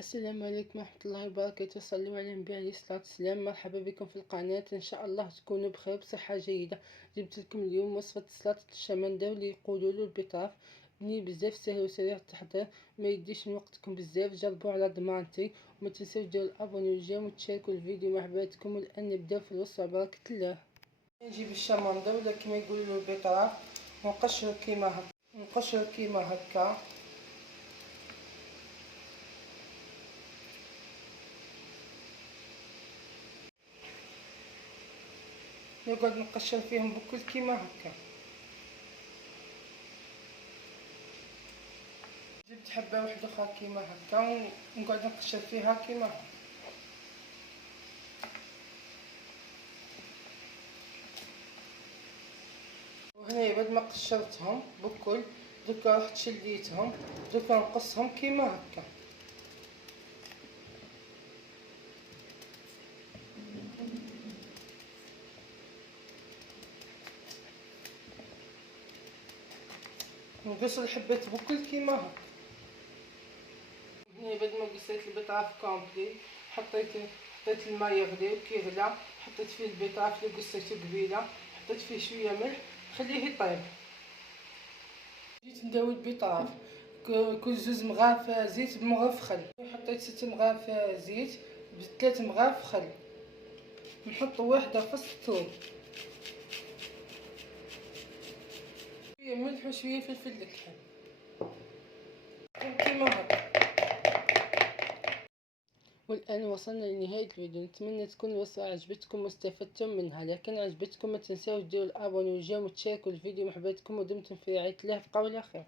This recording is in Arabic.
السلام عليكم ورحمة الله وبركاته. صلوا على النبي عليه الصلاة والسلام. مرحبا بكم في القناة، ان شاء الله تكونوا بخير بصحة جيدة. جبت لكم اليوم وصفة سلطة الشمندة واللي يقولوا له البطاف. بنين بزاف، سهل وسريع التحضير، ما يديش من وقتكم بزاف. جربوا على ضمانتي، وما تنساوش ديروا الابوني والجيم وتشاركوا الفيديو مع حبايبكم. والان نبداو في الوصفة بركة الله. نجيب الشمندة ولا كما يقولوا له البطاف، ونقشر كيما هكا. نقعد نقشر فيهم بكل كيما هكا. جبت حبه واحده اخرى كيما هكا ونقعد نقشر فيها كيما هكا. وهنا بعد ما قشرتهم بكل، دوكا رحت شليتهم، دوكا نقصهم كيما هكا. نقص الحبات بكل كيما هكا. هنا بعد ما قصيت البطاطا كومبلي، حطيت الماء يغلي وكيغلى، حطيت فيه البطاطا اللي قصيته قبيله، حطيت فيه شويه ملح، خليه يطيب. جيت نداوي البطاطا كل زوج مغارف زيت بمغرف خل. حطيت 6 مغارف زيت ب3 مغارف خل. نحط واحده فص ثوم، شويه ملح وشويه فلفل الكحل كيما هكا. والان وصلنا لنهايه الفيديو. نتمنى تكون الوصفه عجبتكم واستفدتم منها. لكن عجبتكم ما تنساوش ديروا الابوني والجيم وتشاركوا الفيديو مع حبايبكم. ودمتم في رعايه الله، بقاو على خير.